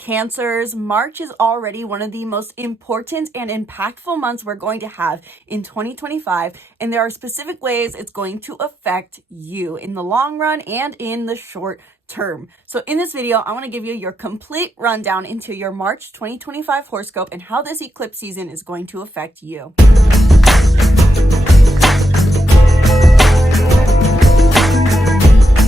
Cancers, March is already one of the most important and impactful months we're going to have in 2025, and there are specific ways it's going to affect you in the long run and in the short term. So in this video, I want to give you your complete rundown into your March 2025 horoscope and how this eclipse season is going to affect you.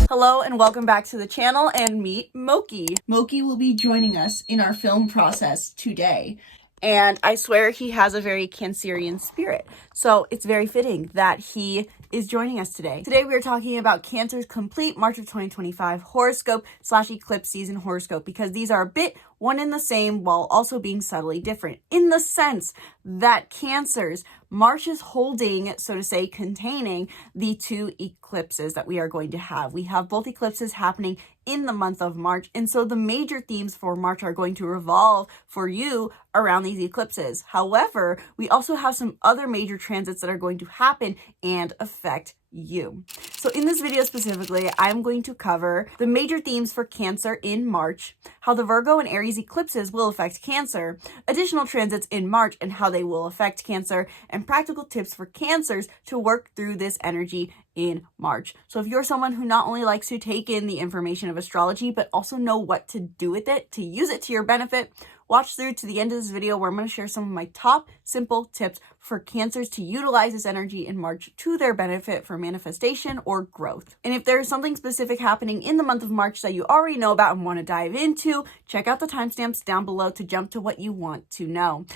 Hello and welcome back to the channel, and meet Moki. Moki will be joining us in our film process today. And I swear he has a very Cancerian spirit. So it's very fitting that he is joining us today. Today we are talking about Cancer's complete March of 2025 horoscope / eclipse season horoscope, because these are a bit one and the same while also being subtly different, in the sense that Cancer's March is holding, so to say, containing the two eclipses that we are going to have. We have both eclipses happening in the month of March, and so the major themes for March are going to revolve for you around these eclipses. However, we also have some other major transits that are going to happen and affect you. So in this video specifically, I'm going to cover the major themes for Cancer in March, how the Virgo and Aries eclipses will affect Cancer, additional transits in March and how they will affect Cancer, and practical tips for Cancers to work through this energy in March. So if you're someone who not only likes to take in the information of astrology, but also know what to do with it, to use it to your benefit, watch through to the end of this video where I'm going to share some of my top simple tips for Cancers to utilize this energy in March to their benefit for manifestation or growth. And if there's something specific happening in the month of March that you already know about and want to dive into, check out the timestamps down below to jump to what you want to know.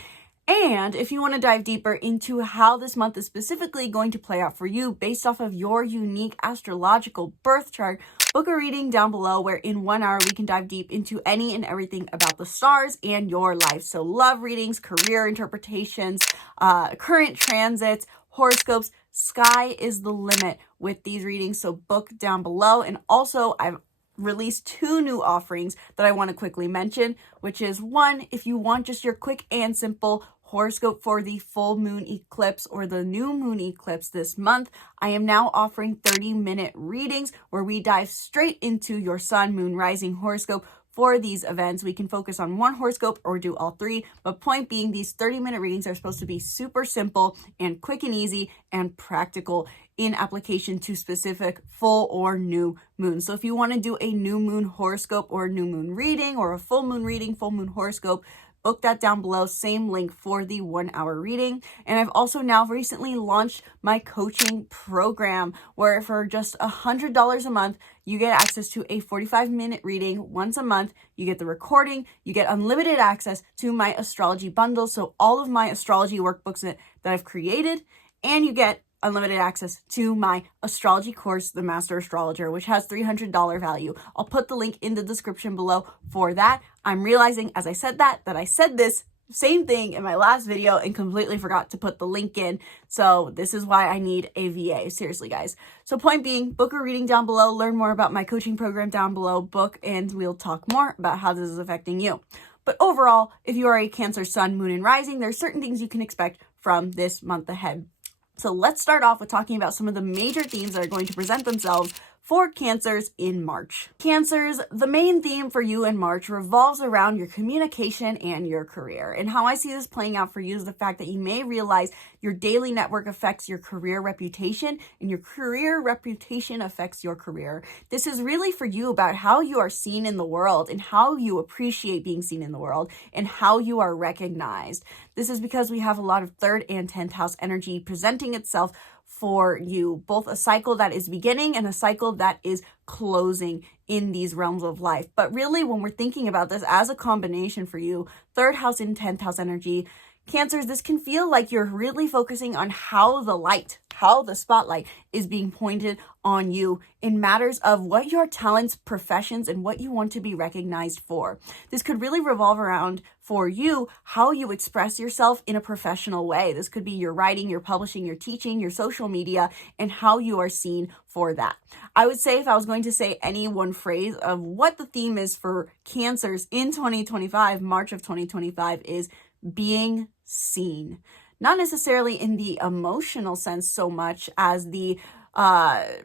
And if you want to dive deeper into how this month is specifically going to play out for you based off of your unique astrological birth chart, book a reading down below where in 1 hour we can dive deep into any and everything about the stars and your life. So love readings, career interpretations, current transits, horoscopes. Sky is the limit with these readings, so book down below. And also I've released 2 new offerings that I want to quickly mention, which is one, if you want just your quick and simple horoscope for the full moon eclipse or the new moon eclipse this month, I am now offering 30-minute readings where we dive straight into your sun, moon, rising horoscope. For these events, we can focus on one horoscope or do all 3, but point being, these 30-minute readings are supposed to be super simple and quick and easy and practical in application to specific full or new moon. So if you want to do a new moon horoscope or a new moon reading or a full moon reading, full moon horoscope, book that down below. Same link for the 1 hour reading. And I've also now recently launched my coaching program where for just $100 a month, you get access to a 45-minute reading once a month. You get the recording, you get unlimited access to my astrology bundle. So all of my astrology workbooks that I've created, and you get unlimited access to my astrology course, The Master Astrologer, which has $300 value. I'll put the link in the description below for that. I'm realizing as I said that I said this same thing in my last video and completely forgot to put the link in. So this is why I need a VA. Seriously, guys. So point being, book a reading down below, learn more about my coaching program down below, book, and we'll talk more about how this is affecting you. But overall, if you are a Cancer sun, moon, and rising, there's certain things you can expect from this month ahead. So let's start off with talking about some of the major themes that are going to present themselves for Cancers in March. Cancers, the main theme for you in March revolves around your communication and your career. And how I see this playing out for you is the fact that you may realize your daily network affects your career reputation, and your career reputation affects your career. This is really for you about how you are seen in the world and how you appreciate being seen in the world and how you are recognized. This is because we have a lot of 3rd and 10th house energy presenting itself for you, both a cycle that is beginning and a cycle that is closing in these realms of life. But really, when we're thinking about this as a combination for you, 3rd house and 10th house energy, Cancers, this can feel like you're really focusing on how the spotlight is being pointed on you in matters of what your talents, professions, and what you want to be recognized for. This could really revolve around, for you, how you express yourself in a professional way. This could be your writing, your publishing, your teaching, your social media, and how you are seen for that. I would say if I was going to say any one phrase of what the theme is for Cancers in 2025, March of 2025, is being seen. Not necessarily in the emotional sense so much as the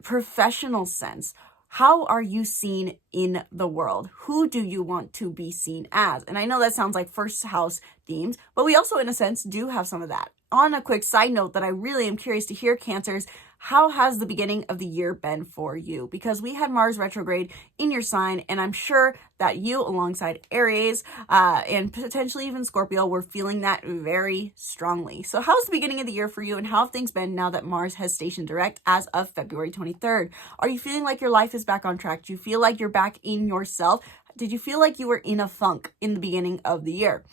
professional sense. How are you seen in the world? Who do you want to be seen as? And I know that sounds like first house themes, but we also, in a sense, do have some of that. On a quick side note that I really am curious to hear, Cancers, how has the beginning of the year been for you? Because we had Mars retrograde in your sign, and I'm sure that you, alongside Aries and potentially even Scorpio, were feeling that very strongly. So how's the beginning of the year for you, and how have things been now that Mars has stationed direct as of February 23rd? Are you feeling like your life is back on track? Do you feel like you're back in yourself? Did you feel like you were in a funk in the beginning of the year?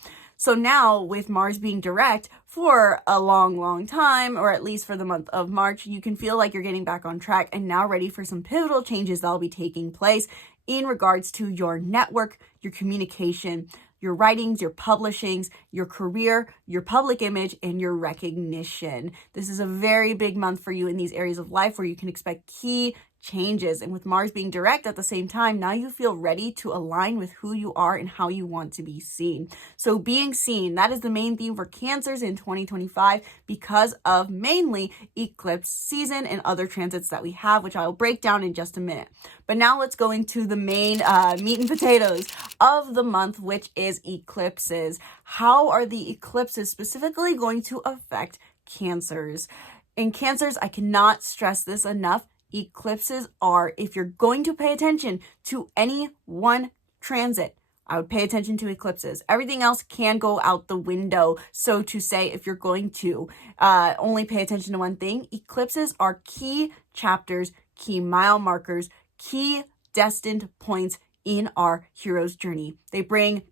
So now, with Mars being direct for a long time, or at least for the month of March, you can feel like you're getting back on track and now ready for some pivotal changes that will be taking place in regards to your network, your communication, your writings, your publishings, your career, your public image, and your recognition. This is a very big month for you in these areas of life where you can expect key changes. And with Mars being direct at the same time, now you feel ready to align with who you are and how you want to be seen. So being seen, that is the main theme for Cancers in 2025 because of mainly eclipse season and other transits that we have, which I will break down in just a minute. But now let's go into the main meat and potatoes of the month, which is eclipses. How are the eclipses specifically going to affect Cancers? In Cancers, I cannot stress this enough. Eclipses are, if you're going to pay attention to any one transit, I would pay attention to eclipses. Everything else can go out the window. So to say, if you're going to only pay attention to one thing, eclipses are key chapters, key mile markers, key destined points in our hero's journey. They bring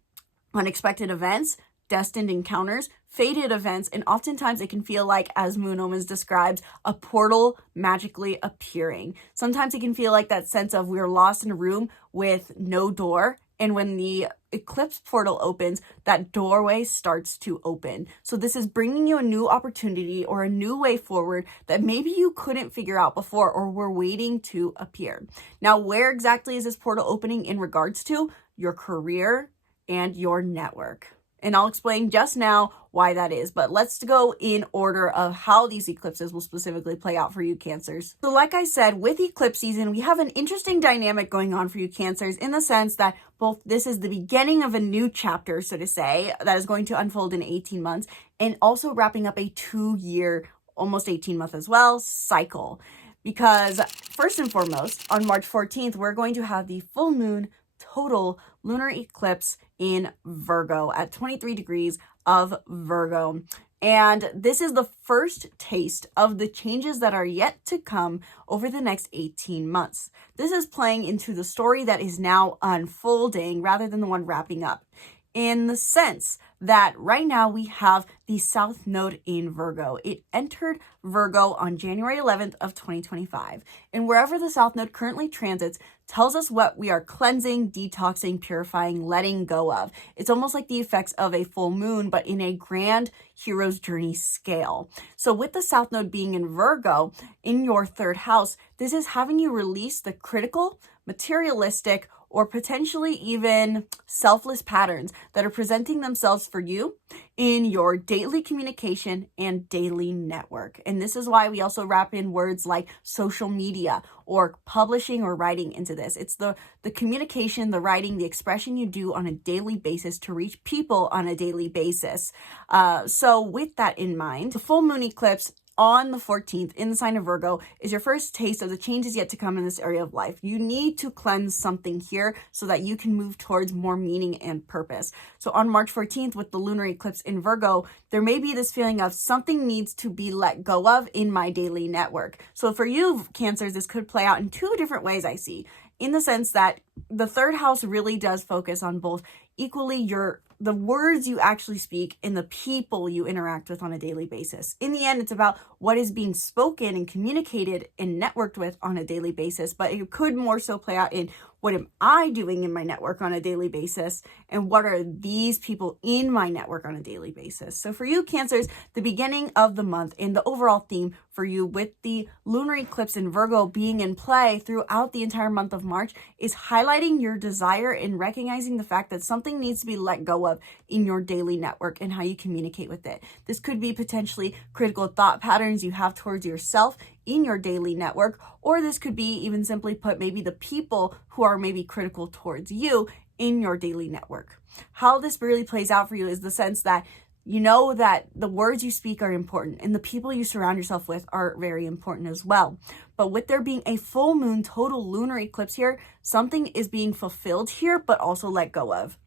unexpected events, destined encounters, fated events, and oftentimes it can feel like, as Moon Omens describes, a portal magically appearing. Sometimes it can feel like that sense of we're lost in a room with no door, and when the eclipse portal opens, that doorway starts to open. So this is bringing you a new opportunity or a new way forward that maybe you couldn't figure out before or were waiting to appear. Now, where exactly is this portal opening in regards to? Your career and your network. And I'll explain just now why that is. But let's go in order of how these eclipses will specifically play out for you, Cancers. So like I said, with eclipse season, we have an interesting dynamic going on for you, Cancers, in the sense that both this is the beginning of a new chapter, so to say, that is going to unfold in 18 months, and also wrapping up a 2-year, almost 18-month as well, cycle. Because first and foremost, on March 14th, we're going to have the full moon total lunar eclipse in Virgo at 23 degrees of Virgo. And this is the first taste of the changes that are yet to come over the next 18 months. This is playing into the story that is now unfolding rather than the one wrapping up, in the sense that right now we have the South Node in Virgo. It entered Virgo on January 11th of 2025. And wherever the South Node currently transits tells us what we are cleansing, detoxing, purifying, letting go of. It's almost like the effects of a full moon, but in a grand hero's journey scale. So with the South Node being in Virgo, in your third house, this is having you release the critical, materialistic, or potentially even selfless patterns that are presenting themselves for you in your daily communication and daily network. And this is why we also wrap in words like social media or publishing or writing into this. It's the communication, the writing, the expression you do on a daily basis to reach people on a daily basis. So with that in mind, the full moon eclipse on the 14th in the sign of Virgo is your first taste of the changes yet to come in this area of life. You need to cleanse something here so that you can move towards more meaning and purpose. So on March 14th with the lunar eclipse in Virgo, there may be this feeling of something needs to be let go of in my daily network. So for you, Cancers, this could play out in 2 different ways I see, in the sense that the third house really does focus on both equally the words you actually speak and the people you interact with on a daily basis. In the end, it's about what is being spoken and communicated and networked with on a daily basis, but it could more so play out in what am I doing in my network on a daily basis, and what are these people in my network on a daily basis. So for you, Cancers, the beginning of the month and the overall theme for you with the lunar eclipse in Virgo being in play throughout the entire month of March is highlighting your desire and recognizing the fact that something needs to be let go of in your daily network and how you communicate with it. This could be potentially critical thought patterns you have towards yourself in your daily network, or this could be, even simply put, maybe the people who are maybe critical towards you in your daily network. How this really plays out for you is the sense that you know that the words you speak are important and the people you surround yourself with are very important as well. But with there being a full moon total lunar eclipse here, something is being fulfilled here, but also let go of.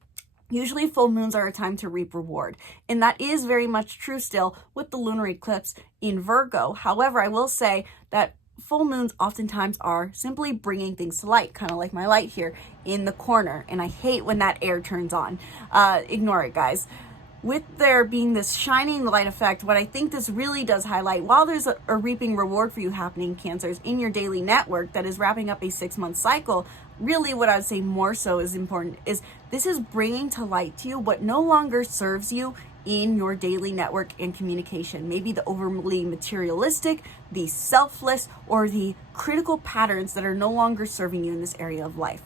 Usually full moons are a time to reap reward, and that is very much true still with the lunar eclipse in Virgo. However, I will say that full moons oftentimes are simply bringing things to light, kind of like my light here in the corner, and I hate when that air turns on. Ignore it, guys. With there being this shining light effect, what I think this really does highlight, while there's a reaping reward for you happening, Cancers, in your daily network that is wrapping up a 6-month cycle, really what I would say more so is important is this is bringing to light to you what no longer serves you in your daily network and communication. Maybe the overly materialistic, the selfless, or the critical patterns that are no longer serving you in this area of life.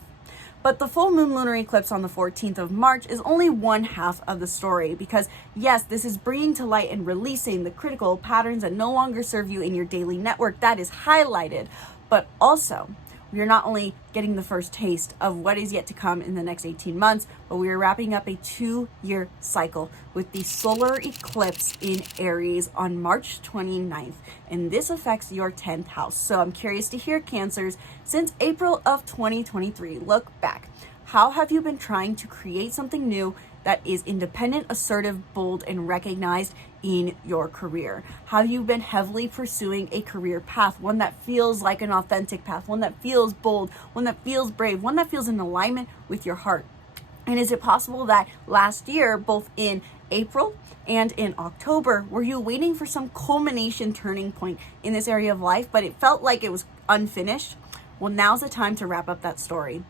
But the full moon lunar eclipse on the 14th of March is only one half of the story, because yes, this is bringing to light and releasing the critical patterns that no longer serve you in your daily network. That is highlighted, but also we are not only getting the first taste of what is yet to come in the next 18 months, but we are wrapping up a 2-year cycle with the solar eclipse in Aries on March 29th. And this affects your 10th house. So I'm curious to hear, Cancers, since April of 2023, look back. How have you been trying to create something new that is independent, assertive, bold, and recognized in your career? Have you been heavily pursuing a career path, one that feels like an authentic path, one that feels bold, one that feels brave, one that feels in alignment with your heart? And is it possible that last year, both in April and in October, were you waiting for some culmination turning point in this area of life, but it felt like it was unfinished? Well, now's the time to wrap up that story.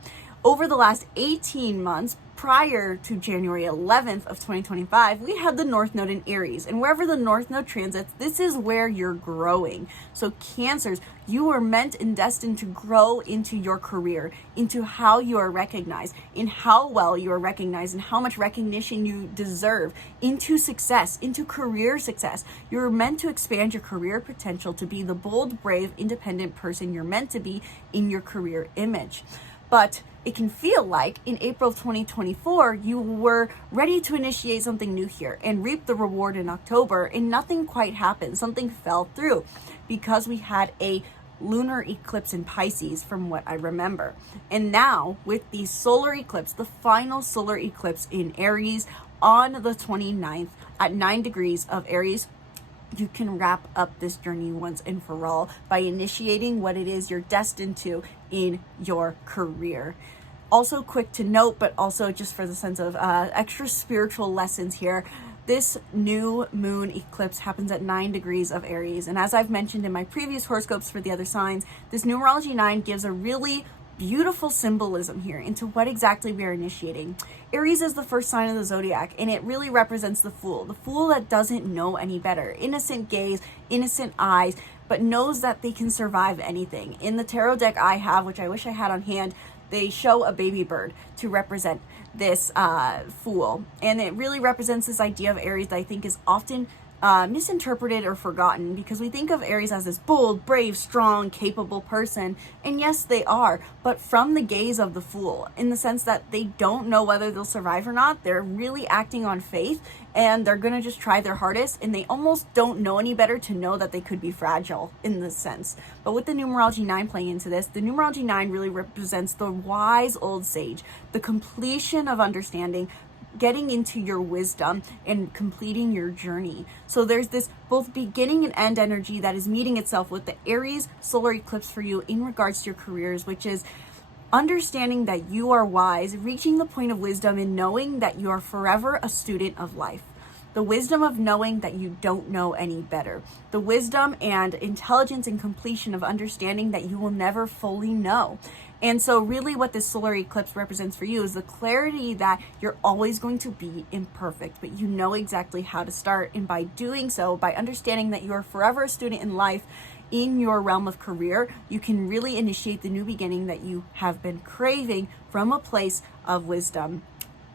Over the last 18 months, prior to January 11th of 2025, we had the North Node in Aries. And wherever the North Node transits, this is where you're growing. So Cancers, you are meant and destined to grow into your career, into how you are recognized, in how well you are recognized, and how much recognition you deserve, into success, into career success. You're meant to expand your career potential to be the bold, brave, independent person you're meant to be in your career image. But it can feel like in April of 2024, you were ready to initiate something new here and reap the reward in October, and nothing quite happened. Something fell through because we had a lunar eclipse in Pisces, from what I remember. And now with the solar eclipse, the final solar eclipse in Aries on the 29th at 9 degrees of Aries, you can wrap up this journey once and for all by initiating what it is you're destined to in your career. Also quick to note, but also just for the sense of extra spiritual lessons here, this new moon eclipse happens at 9 degrees of Aries. And as I've mentioned in my previous horoscopes for the other signs, this numerology 9 gives a really beautiful symbolism here into what exactly we are initiating. Aries is the first sign of the zodiac, and it really represents the fool that doesn't know any better. Innocent gaze, innocent eyes, but knows that they can survive anything. In the tarot deck I have, which I wish I had on hand, they show a baby bird to represent this fool. And it really represents this idea of Aries that I think is often misinterpreted or forgotten, because we think of Aries as this bold, brave, strong, capable person. And yes, they are, but from the gaze of the fool, in the sense that they don't know whether they'll survive or not. They're really acting on faith, and they're going to just try their hardest, and they almost don't know any better to know that they could be fragile in this sense. But with the numerology 9 playing into this, the numerology 9 really represents the wise old sage, the completion of understanding, getting into your wisdom and completing your journey. So there's this both beginning and end energy that is meeting itself with the Aries solar eclipse for you in regards to your careers, which is understanding that you are wise, reaching the point of wisdom, and knowing that you are forever a student of life. The wisdom of knowing that you don't know any better. The wisdom and intelligence and completion of understanding that you will never fully know. And so really what this solar eclipse represents for you is the clarity that you're always going to be imperfect, but you know exactly how to start. And by doing so, by understanding that you are forever a student in life, in your realm of career, you can really initiate the new beginning that you have been craving from a place of wisdom.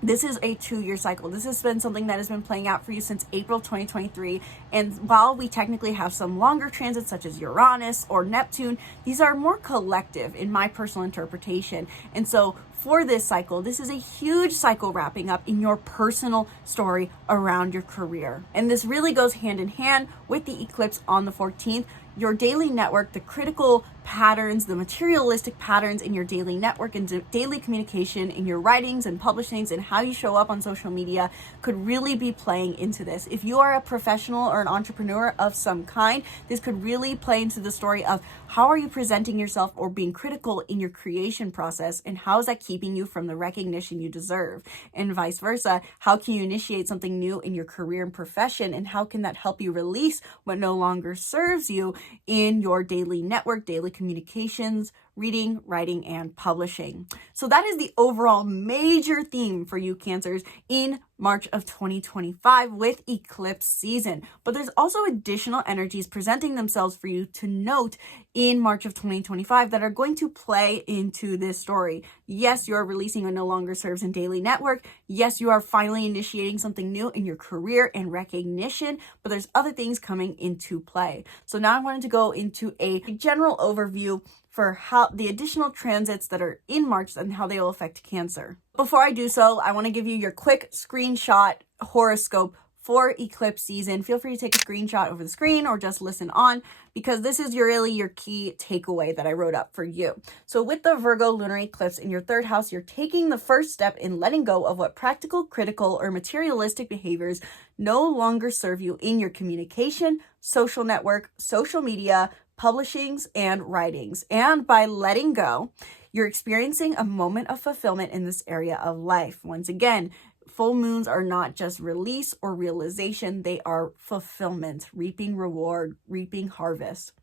This is a 2-year cycle. This has been something that has been playing out for you since April 2023. And while we technically have some longer transits such as Uranus or Neptune, these are more collective in my personal interpretation. And so for this cycle, this is a huge cycle wrapping up in your personal story around your career. And this really goes hand in hand with the eclipse on the 14th. Your daily network, the critical patterns, the materialistic patterns in your daily network and daily communication in your writings and publishings and how you show up on social media could really be playing into this. If you are a professional or an entrepreneur of some kind, this could really play into the story of how are you presenting yourself or being critical in your creation process, and how is that keeping you from the recognition you deserve, and vice versa. How can you initiate something new in your career and profession, and how can that help you release what no longer serves you in your daily network, daily communications, reading, writing, and publishing. So that is the overall major theme for you Cancers in March of 2025 with eclipse season. But there's also additional energies presenting themselves for you to note in March of 2025 that are going to play into this story. Yes, you are releasing what no longer serves in daily network. Yes, you are finally initiating something new in your career and recognition, but there's other things coming into play. So now I wanted to go into a general overview for how the additional transits that are in March and how they will affect Cancer. Before I do so, I want to give you your quick screenshot horoscope for eclipse season. Feel free to take a screenshot over the screen or just listen on, because this is really your key takeaway that I wrote up for you. So with the Virgo lunar eclipse in your 3rd house, you're taking the first step in letting go of what practical, critical, or materialistic behaviors no longer serve you in your communication, social network, social media, publishings, and writings. And by letting go, you're experiencing a moment of fulfillment in this area of life. Once again, full moons are not just release or realization, they are fulfillment, reaping reward, reaping harvest.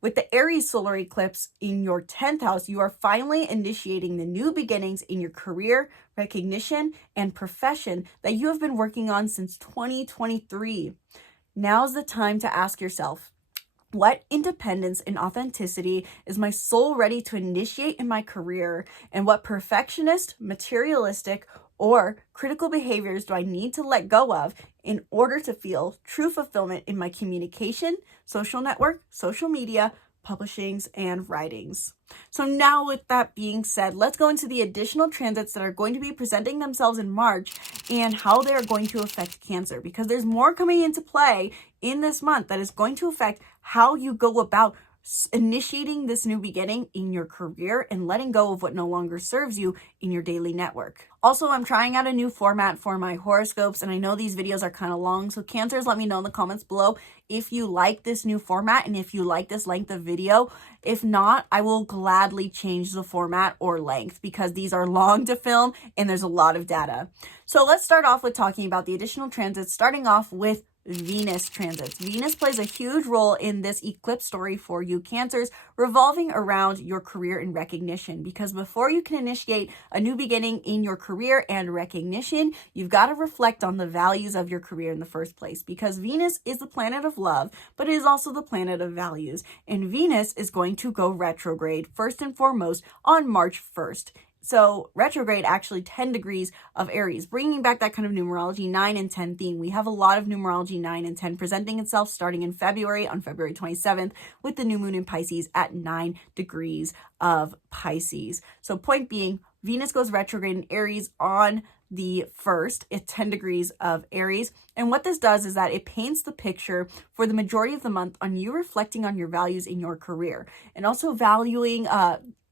With the Aries solar eclipse in your 10th house, you are finally initiating the new beginnings in your career, recognition, and profession that you have been working on since 2023. Now's the time to ask yourself, what independence and authenticity is my soul ready to initiate in my career? And what perfectionist, materialistic, or critical behaviors do I need to let go of in order to feel true fulfillment in my communication, social network, social media, publishings, and writings? So now with that being said, let's go into the additional transits that are going to be presenting themselves in March and how they are going to affect Cancer, because there's more coming into play in this month that is going to affect how you go about initiating this new beginning in your career and letting go of what no longer serves you in your daily network. Also, I'm trying out a new format for my horoscopes, and I know these videos are kind of long, so Cancers, let me know in the comments below if you like this new format and if you like this length of video. If not, I will gladly change the format or length, because these are long to film and there's a lot of data. So let's start off with talking about the additional transits, starting off with Venus transits. Venus plays a huge role in this eclipse story for you Cancers, revolving around your career and recognition, because before you can initiate a new beginning in your career and recognition, you've got to reflect on the values of your career in the first place, because Venus is the planet of love, but it is also the planet of values, and Venus is going to go retrograde first and foremost on March 1st. So retrograde actually 10 degrees of Aries, bringing back that kind of numerology 9 and 10 theme. We have a lot of numerology 9 and 10 presenting itself starting in February, on February 27th, with the new moon in Pisces at 9 degrees of Pisces. So point being, Venus goes retrograde in Aries on the 1st at 10 degrees of Aries. And what this does is that it paints the picture for the majority of the month on you reflecting on your values in your career, and also valuing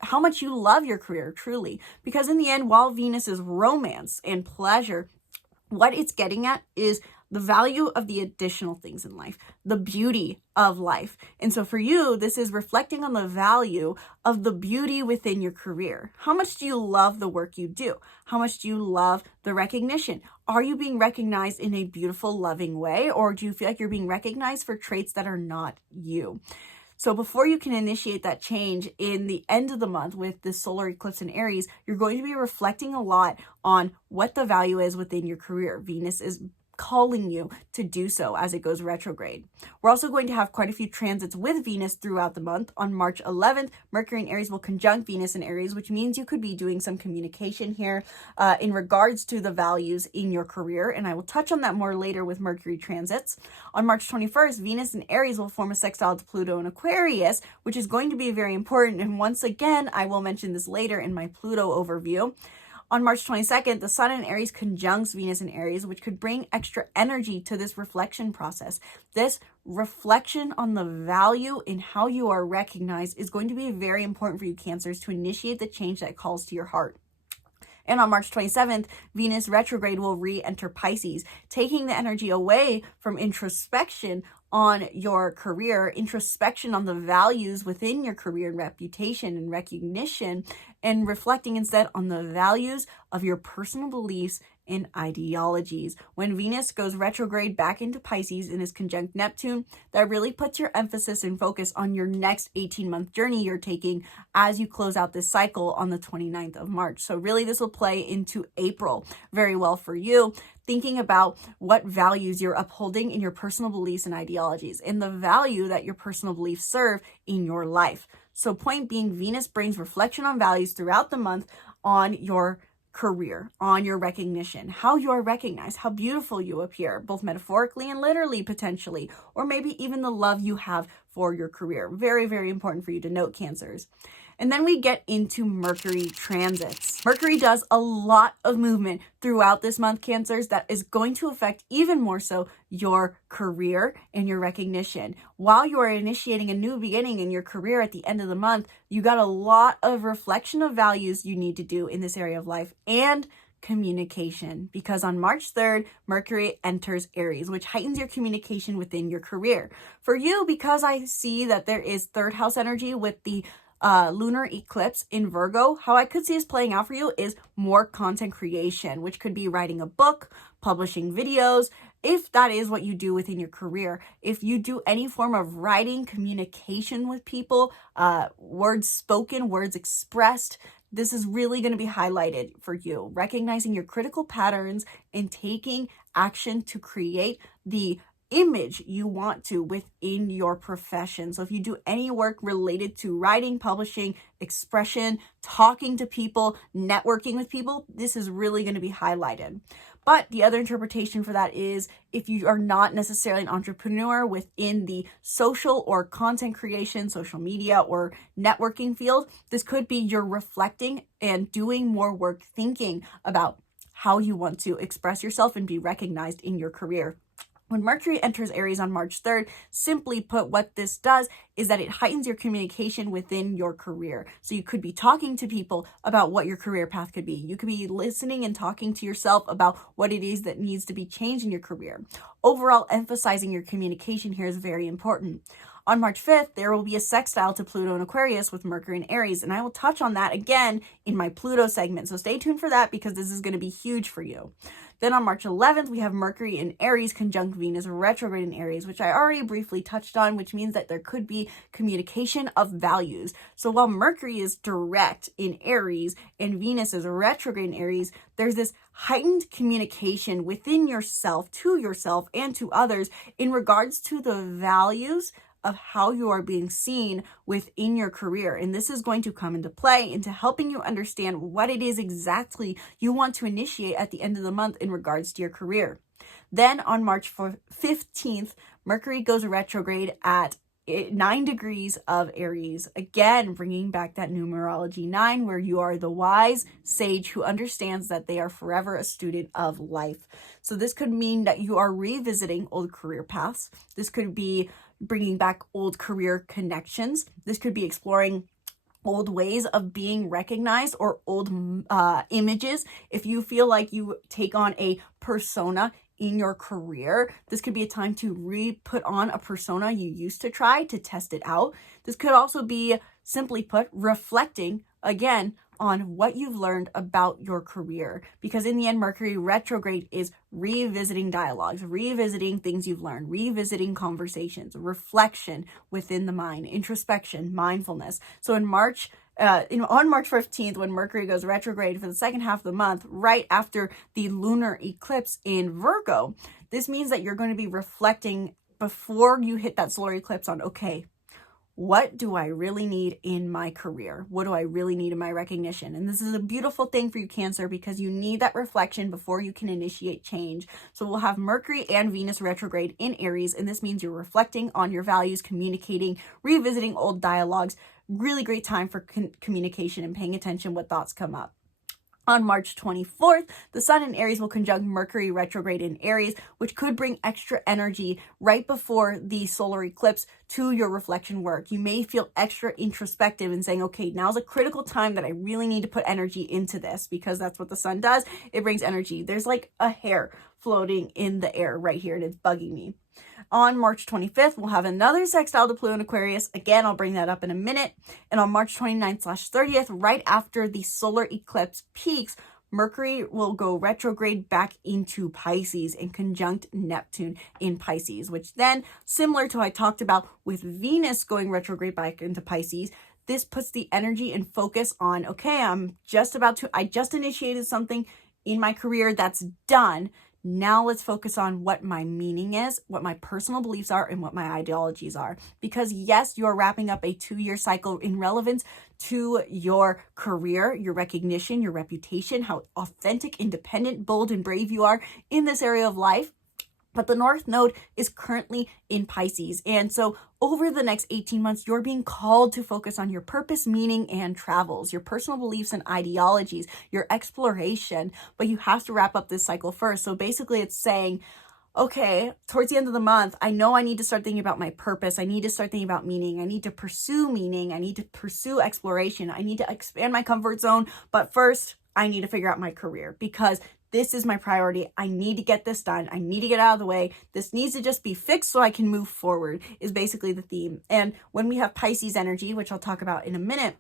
how much you love your career truly. Because in the end, while Venus is romance and pleasure, what it's getting at is the value of the additional things in life, the beauty of life. And so for you, this is reflecting on the value of the beauty within your career. How much do you love the work you do? How much do you love the recognition? Are you being recognized in a beautiful, loving way? Or do you feel like you're being recognized for traits that are not you? So before you can initiate that change in the end of the month with this solar eclipse in Aries, you're going to be reflecting a lot on what the value is within your career. Venus is calling you to do so as it goes retrograde. We're also going to have quite a few transits with Venus throughout the month. On March 11th, Mercury in Aries will conjunct Venus in Aries, which means you could be doing some communication here in regards to the values in your career, and I will touch on that more later with Mercury transits. On March 21st, Venus in Aries will form a sextile to Pluto in Aquarius, which is going to be very important, and once again, I will mention this later in my Pluto overview. On March 22nd, the Sun in Aries conjuncts Venus in Aries, which could bring extra energy to this reflection process. This reflection on the value in how you are recognized is going to be very important for you Cancers to initiate the change that calls to your heart. And on March 27th, Venus retrograde will re-enter Pisces, taking the energy away from introspection on your career, introspection on the values within your career and reputation and recognition, and reflecting instead on the values of your personal beliefs and ideologies. When Venus goes retrograde back into Pisces and is conjunct Neptune, that really puts your emphasis and focus on your next 18-month journey you're taking as you close out this cycle on the 29th of March. So really this will play into April very well for you, thinking about what values you're upholding in your personal beliefs and ideologies and the value that your personal beliefs serve in your life. So point being, Venus brings reflection on values throughout the month on your career, on your recognition, how you are recognized, how beautiful you appear, both metaphorically and literally potentially, or maybe even the love you have for your career. Very, very important for you to note, Cancers. And then we get into Mercury transits. Mercury does a lot of movement throughout this month, Cancers, that is going to affect even more so your career and your recognition. While you are initiating a new beginning in your career at the end of the month, you got a lot of reflection of values you need to do in this area of life and communication, because on March 3rd, Mercury enters Aries, which heightens your communication within your career. For you, because I see that there is third house energy with the lunar eclipse in Virgo, how I could see this playing out for you is more content creation, which could be writing a book, publishing videos, if that is what you do within your career. If you do any form of writing, communication with people, words spoken, words expressed, this is really going to be highlighted for you, recognizing your critical patterns and taking action to create the image you want to within your profession. So if you do any work related to writing, publishing, expression, talking to people, networking with people, this is really going to be highlighted. But the other interpretation for that is if you are not necessarily an entrepreneur within the social or content creation, social media or networking field, this could be you're reflecting and doing more work thinking about how you want to express yourself and be recognized in your career. When Mercury enters Aries on March 3rd, simply put, what this does is that it heightens your communication within your career. So you could be talking to people about what your career path could be. You could be listening and talking to yourself about what it is that needs to be changed in your career. Overall, emphasizing your communication here is very important. On March 5th, there will be a sextile to Pluto in Aquarius with Mercury in Aries, and I will touch on that again in my Pluto segment. So stay tuned for that because this is going to be huge for you. Then on March 11th, we have Mercury in Aries conjunct Venus retrograde in Aries, which I already briefly touched on, which means that there could be communication of values. So while Mercury is direct in Aries and Venus is retrograde in Aries, there's this heightened communication within yourself, to yourself and to others in regards to the values of how you are being seen within your career. And this is going to come into play into helping you understand what it is exactly you want to initiate at the end of the month in regards to your career. Then on March 15th, Mercury goes retrograde at 9 degrees of Aries, again bringing back that numerology 9, where you are the wise sage who understands that they are forever a student of life. So this could mean that you are revisiting old career paths. This could be bringing back old career connections. This could be exploring old ways of being recognized or old images. If you feel like you take on a persona in your career, this could be a time to re-put on a persona you used to try to test it out. This could also be, simply put, reflecting again on what you've learned about your career, because in the end, Mercury retrograde is revisiting dialogues, revisiting things you've learned, revisiting conversations, reflection within the mind, introspection, mindfulness. So in March on March 15th, when Mercury goes retrograde for the second half of the month, right after the lunar eclipse in Virgo, this means that you're going to be reflecting before you hit that solar eclipse on, okay, what do I really need in my career? What do I really need in my recognition? And this is a beautiful thing for you, Cancer, because you need that reflection before you can initiate change. So we'll have Mercury and Venus retrograde in Aries, and this means you're reflecting on your values, communicating, revisiting old dialogues. Really great time for communication and paying attention what thoughts come up. On March 24th, the Sun in Aries will conjunct Mercury retrograde in Aries, which could bring extra energy right before the solar eclipse to your reflection work. You may feel extra introspective and saying, okay, now's a critical time that I really need to put energy into this, because that's what the Sun does. It brings energy. There's like a hair floating in the air right here, and it's bugging me. On March 25th, we'll have another sextile to Pluto in Aquarius. Again, I'll bring that up in a minute. And on March 29th/30th, right after the solar eclipse peaks, Mercury will go retrograde back into Pisces and conjunct Neptune in Pisces, which then, similar to what I talked about with Venus going retrograde back into Pisces, this puts the energy and focus on, okay, I just initiated something in my career that's done. Now let's focus on what my meaning is, what my personal beliefs are, and what my ideologies are. Because yes, you're wrapping up a 2-year cycle in relevance to your career, your recognition, your reputation, how authentic, independent, bold, and brave you are in this area of life. But the North Node is currently in Pisces. And so over the next 18 months, you're being called to focus on your purpose, meaning, and travels, your personal beliefs and ideologies, your exploration. But you have to wrap up this cycle first. So basically it's saying, okay, towards the end of the month, I know I need to start thinking about my purpose. I need to start thinking about meaning. I need to pursue meaning. I need to pursue exploration. I need to expand my comfort zone. But first, I need to figure out my career, because this is my priority. I need to get this done. I need to get out of the way. This needs to just be fixed so I can move forward, is basically the theme. And when we have Pisces energy, which I'll talk about in a minute,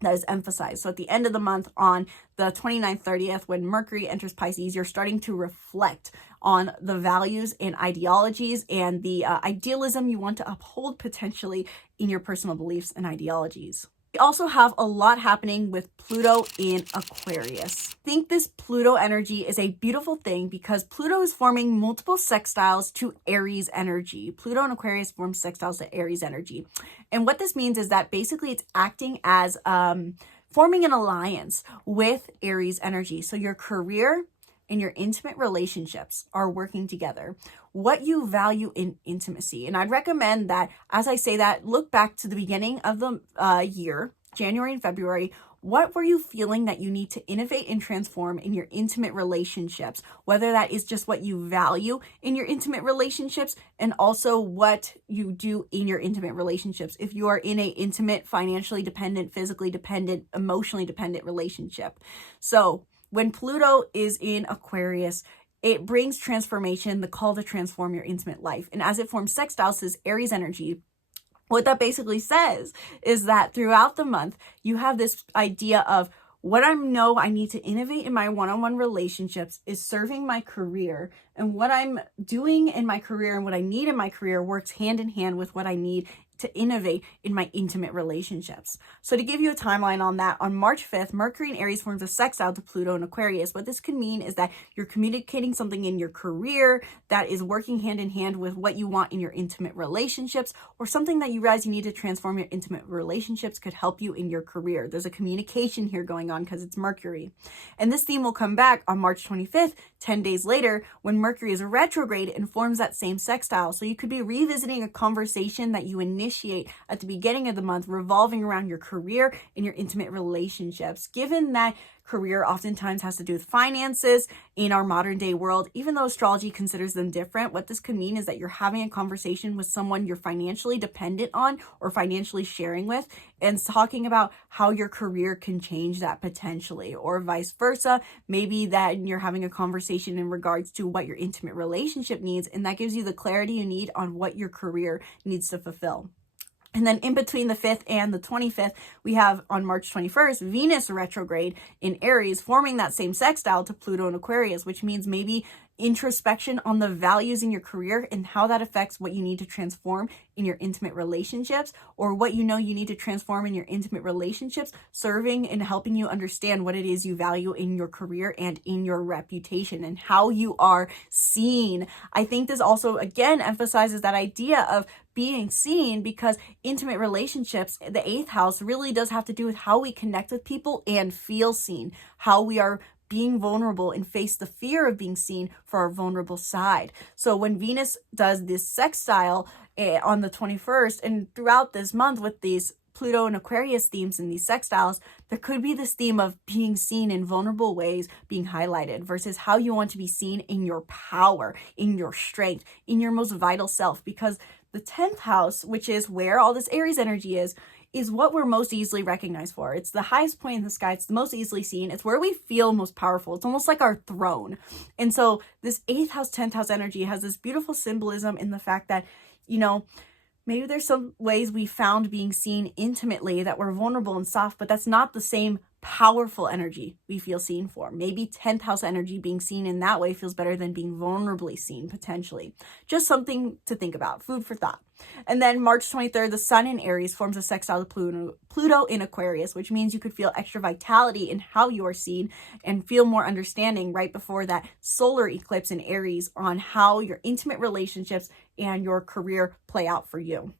that is emphasized. So at the end of the month, on the 29th, 30th, when Mercury enters Pisces, you're starting to reflect on the values and ideologies and the idealism you want to uphold potentially in your personal beliefs and ideologies. We also have a lot happening with Pluto in Aquarius. I think this Pluto energy is a beautiful thing because Pluto is forming multiple sextiles to Aries energy. Pluto in Aquarius forms sextiles to Aries energy. And what this means is that basically it's acting as forming an alliance with Aries energy. So your career and your intimate relationships are working together. What you value in intimacy. And I'd recommend that, as I say that, look back to the beginning of the year, January and February. What were you feeling that you need to innovate and transform in your intimate relationships? Whether that is just what you value in your intimate relationships, and also what you do in your intimate relationships. If you are in a intimate, financially dependent, physically dependent, emotionally dependent relationship. So when Pluto is in Aquarius, it brings transformation, the call to transform your intimate life. And as it forms sextiles to this Aries energy, what that basically says is that throughout the month, you have this idea of what I know I need to innovate in my one-on-one relationships is serving my career. And what I'm doing in my career and what I need in my career works hand in hand with what I need to innovate in my intimate relationships. So to give you a timeline on that, on March 5th, Mercury in Aries forms a sextile to Pluto in Aquarius. What this could mean is that you're communicating something in your career that is working hand in hand with what you want in your intimate relationships, or something that you realize you need to transform your intimate relationships could help you in your career. There's a communication here going on because it's Mercury. And this theme will come back on March 25th, 10 days later, when Mercury is retrograde and forms that same sextile. So you could be revisiting a conversation that you initiate at the beginning of the month revolving around your career and your intimate relationships. Given that career oftentimes has to do with finances in our modern day world, even though astrology considers them different, what this could mean is that you're having a conversation with someone you're financially dependent on or financially sharing with, and talking about how your career can change that potentially, or vice versa. Maybe that you're having a conversation in regards to what your intimate relationship needs, and that gives you the clarity you need on what your career needs to fulfill. And then in between the 5th and the 25th, we have on March 21st, Venus retrograde in Aries, forming that same sextile to Pluto in Aquarius, which means maybe introspection on the values in your career and how that affects what you need to transform in your intimate relationships, or what you know you need to transform in your intimate relationships, serving and helping you understand what it is you value in your career and in your reputation and how you are seen. I think this also, again, emphasizes that idea of being seen, because intimate relationships, the 8th house, really does have to do with how we connect with people and feel seen, how we are being vulnerable and face the fear of being seen for our vulnerable side. So when Venus does this sextile on the 21st and throughout this month with these Pluto and Aquarius themes in these sextiles, there could be this theme of being seen in vulnerable ways being highlighted versus how you want to be seen in your power, in your strength, in your most vital self. Because the 10th house, which is where all this Aries energy is what we're most easily recognized for. It's the highest point in the sky. It's the most easily seen. It's where we feel most powerful. It's almost like our throne. And so this 8th house, 10th house energy has this beautiful symbolism in the fact that, you know, maybe there's some ways we found being seen intimately that we're vulnerable and soft, but that's not the same powerful energy we feel seen for. Maybe 10th house energy being seen in that way feels better than being vulnerably seen, potentially. Just something to think about, food for thought. And then March 23rd, the sun in Aries forms a sextile to Pluto in Aquarius, which means you could feel extra vitality in how you are seen and feel more understanding right before that solar eclipse in Aries on how your intimate relationships and your career play out for you.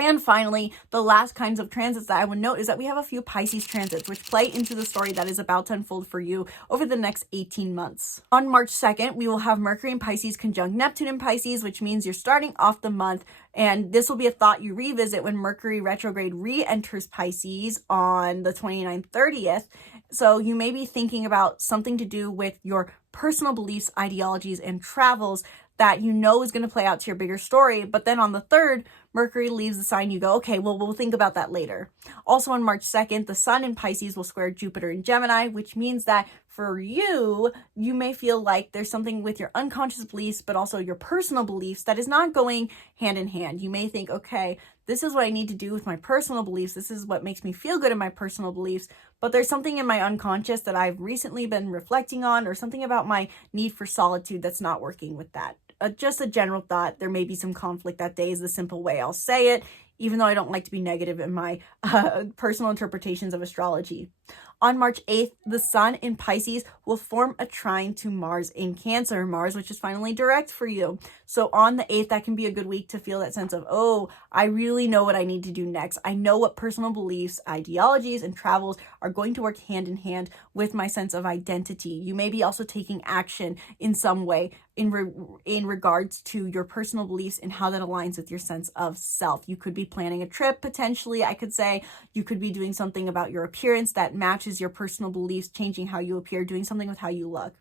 And finally, the last kinds of transits that I would note is that we have a few Pisces transits, which play into the story that is about to unfold for you over the next 18 months. On March 2nd, we will have Mercury in Pisces conjunct Neptune in Pisces, which means you're starting off the month. And this will be a thought you revisit when Mercury retrograde re-enters Pisces on the 29th, 30th. So you may be thinking about something to do with your personal beliefs, ideologies, and travels that you know is going to play out to your bigger story. But then on the 3rd, Mercury leaves the sign. You go, okay, well, we'll think about that later. Also on March 2nd, the sun in Pisces will square Jupiter in Gemini, which means that for you, you may feel like there's something with your unconscious beliefs, but also your personal beliefs that is not going hand in hand. You may think, okay, this is what I need to do with my personal beliefs. This is what makes me feel good in my personal beliefs. But there's something in my unconscious that I've recently been reflecting on, or something about my need for solitude that's not working with that. Just a general thought. There may be some conflict that day is the simple way I'll say it, even though I don't like to be negative in my personal interpretations of astrology. On March 8th, the sun in Pisces will form a trine to Mars in Cancer. Mars, which is finally direct for you. So on the 8th, that can be a good week to feel that sense of, oh, I really know what I need to do next. I know what personal beliefs, ideologies, and travels are going to work hand in hand with my sense of identity. You may be also taking action in some way in regards to your personal beliefs and how that aligns with your sense of self. You could be planning a trip, potentially, I could say. You could be doing something about your appearance that matches your personal beliefs, changing how you appear, doing something with how you look.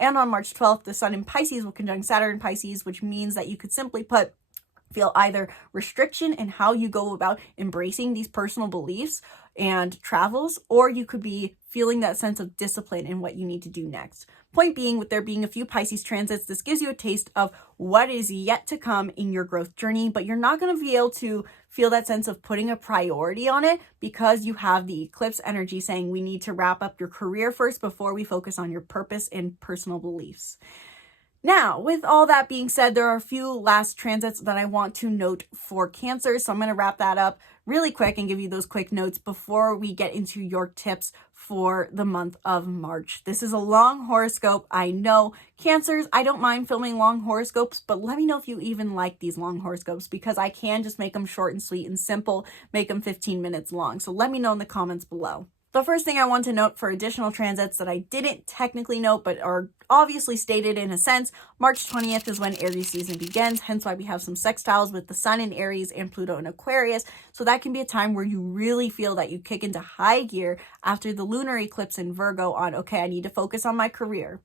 And on March 12th, the sun in Pisces will conjunct Saturn in Pisces, which means that you could simply feel either restriction in how you go about embracing these personal beliefs and travels, or you could be feeling that sense of discipline in what you need to do next. Point being, with there being a few Pisces transits, this gives you a taste of what is yet to come in your growth journey, but you're not going to be able to feel that sense of putting a priority on it because you have the eclipse energy saying we need to wrap up your career first before we focus on your purpose and personal beliefs. Now, with all that being said, there are a few last transits that I want to note for Cancer. So I'm going to wrap that up really quick and give you those quick notes before we get into your tips for the month of March. This is a long horoscope. I know, Cancers, I don't mind filming long horoscopes, but let me know if you even like these long horoscopes, because I can just make them short and sweet and simple, make them 15 minutes long. So let me know in the comments below. The first thing I want to note for additional transits that I didn't technically note but are obviously stated in a sense, March 20th is when Aries season begins, hence why we have some sextiles with the sun in Aries and Pluto in Aquarius. So that can be a time where you really feel that you kick into high gear after the lunar eclipse in Virgo on, okay, I need to focus on my career.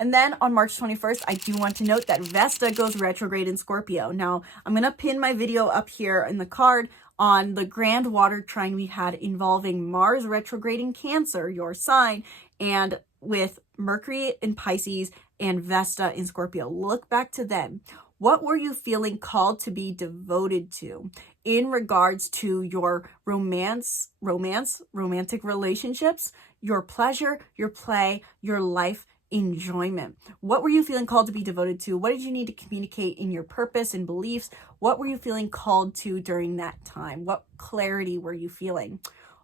And then on March 21st, I do want to note that Vesta goes retrograde in Scorpio. Now, I'm going to pin my video up here in the card on the grand water trine we had involving Mars retrograde in Cancer, your sign, and with Mercury in Pisces and Vesta in Scorpio. Look back to them. What were you feeling called to be devoted to in regards to your romantic relationships, your pleasure, your play, your life, enjoyment. What were you feeling called to be devoted to? What did you need to communicate in your purpose and beliefs? What were you feeling called to during that time? What clarity were you feeling?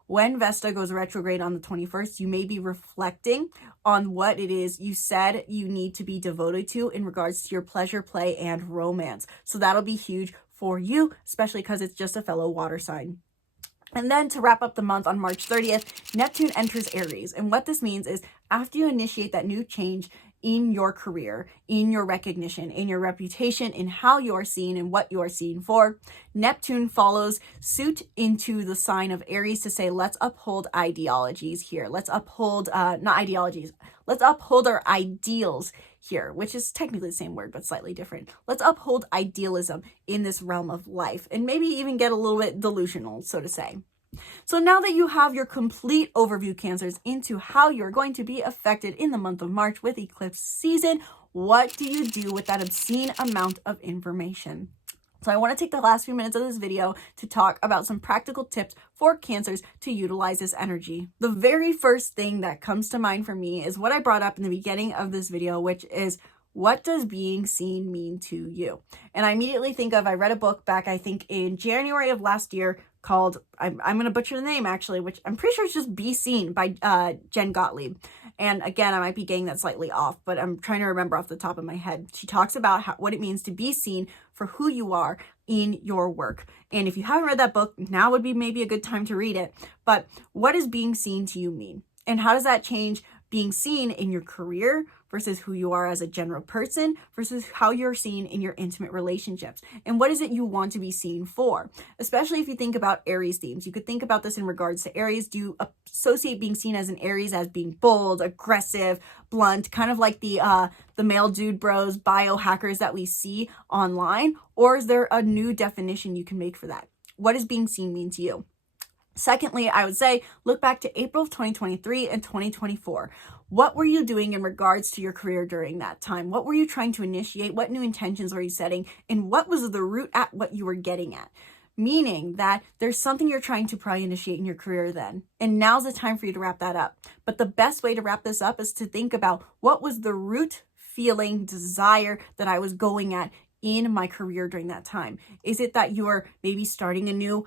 When Vesta goes retrograde on the 21st, you may be reflecting on what it is you said you need to be devoted to in regards to your pleasure, play, and romance. So that'll be huge for you, especially because it's just a fellow water sign. And then to wrap up the month on March 30th, Neptune enters Aries. And what this means is after you initiate that new change in your career, in your recognition, in your reputation, in how you are seen and what you are seen for, Neptune follows suit into the sign of Aries to say, let's uphold ideologies here. Let's uphold, not ideologies, let's uphold our ideals here, which is technically the same word, but slightly different. Let's uphold idealism in this realm of life and maybe even get a little bit delusional, so to say. So now that you have your complete overview, Cancers, into how you're going to be affected in the month of March with eclipse season, what do you do with that obscene amount of information? So I want to take the last few minutes of this video to talk about some practical tips for Cancers to utilize this energy. The very first thing that comes to mind for me is what I brought up in the beginning of this video, which is, what does being seen mean to you? And I immediately think of, I read a book back, I think in January of last year called, I'm going to butcher the name actually, which I'm pretty sure it's just Be Seen by Jen Gottlieb. And again, I might be getting that slightly off, but I'm trying to remember off the top of my head. She talks about what it means to be seen for who you are in your work. And if you haven't read that book, now would be maybe a good time to read it. But what does being seen to you mean? And how does that change being seen in your career versus who you are as a general person versus how you're seen in your intimate relationships? And what is it you want to be seen for? Especially if you think about Aries themes. You could think about this in regards to Aries. Do you associate being seen as an Aries as being bold, aggressive, blunt, kind of like the male dude bros, biohackers that we see online? Or is there a new definition you can make for that? What does being seen mean to you? Secondly, I would say look back to April of 2023 and 2024. What were you doing in regards to your career during that time? What were you trying to initiate? What new intentions were you setting? And what was the root at what you were getting at? Meaning that there's something you're trying to probably initiate in your career then. And now's the time for you to wrap that up. But the best way to wrap this up is to think about what was the root feeling, desire that I was going at in my career during that time. Is it that you're maybe starting a new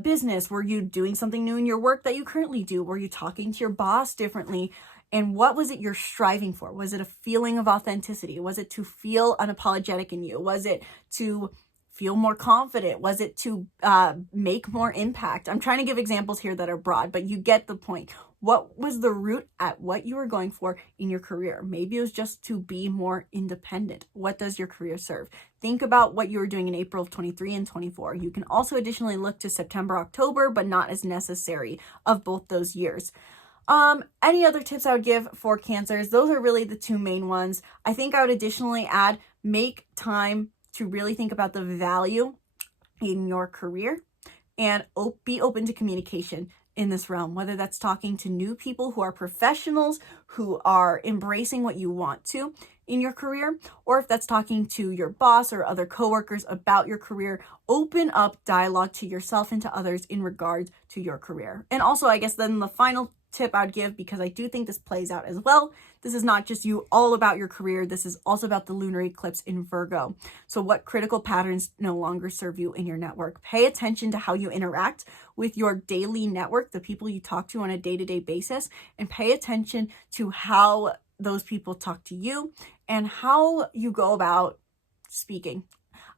business? Were you doing something new in your work that you currently do? Were you talking to your boss differently? And what was it you're striving for? Was it a feeling of authenticity? Was it to feel unapologetic in you? Was it to feel more confident? Was it to make more impact? I'm trying to give examples here that are broad, but you get the point. What was the root at what you were going for in your career? Maybe it was just to be more independent. What does your career serve? Think about what you were doing in April of 23 and 24. You can also additionally look to September, October, but not as necessary of both those years. Any other tips I would give for Cancers? Those are really the two main ones. I think I would additionally add, make time to really think about the value in your career and be open to communication in this realm, whether that's talking to new people who are professionals, who are embracing what you want to in your career, or if that's talking to your boss or other coworkers about your career. Open up dialogue to yourself and to others in regards to your career. And also, I guess then the final tip I'd give, because I do think this plays out as well, this is not just you all about your career, this is also about the lunar eclipse in Virgo. So what critical patterns no longer serve you in your network? Pay attention to how you interact with your daily network, the people you talk to on a day-to-day basis, and pay attention to how those people talk to you and how you go about speaking.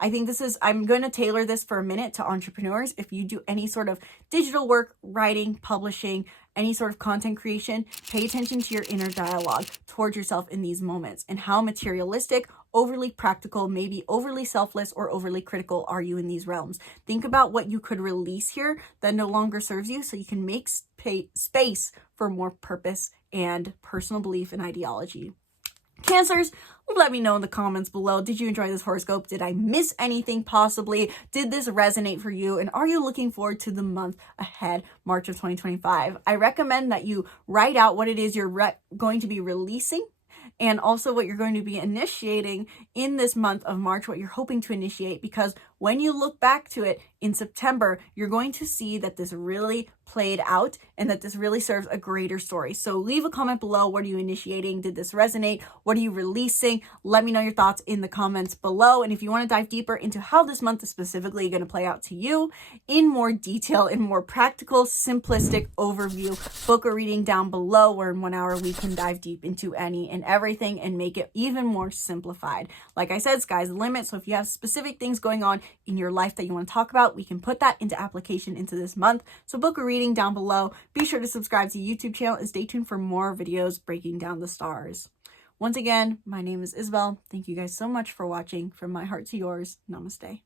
I think I'm going to tailor this for a minute to entrepreneurs. If you do any sort of digital work, writing, publishing, any sort of content creation, pay attention to your inner dialogue towards yourself in these moments and how materialistic, overly practical, maybe overly selfless, or overly critical are you in these realms. Think about what you could release here that no longer serves you so you can make space for more purpose and personal belief and ideology. Cancers, let me know in the comments below. Did you enjoy this horoscope? Did I miss anything possibly? Did this resonate for you? And are you looking forward to the month ahead, March of 2025? I recommend that you write out what it is you're going to be releasing and also what you're going to be initiating in this month of March, what you're hoping to initiate, because when you look back to it in September, you're going to see that this really played out and that this really serves a greater story. So leave a comment below. What are you initiating? Did this resonate? What are you releasing? Let me know your thoughts in the comments below. And if you want to dive deeper into how this month is specifically going to play out to you in more detail, in more practical, simplistic overview, book a reading down below where in 1 hour we can dive deep into any and everything and make it even more simplified. Like I said, sky's the limit. So if you have specific things going on in your life that you want to talk about, we can put that into application into this month. So book a reading down below. Be sure to subscribe to the YouTube channel and stay tuned for more videos breaking down the stars. Once again, my name is Isabelle. Thank you guys so much for watching. From my heart to yours, namaste.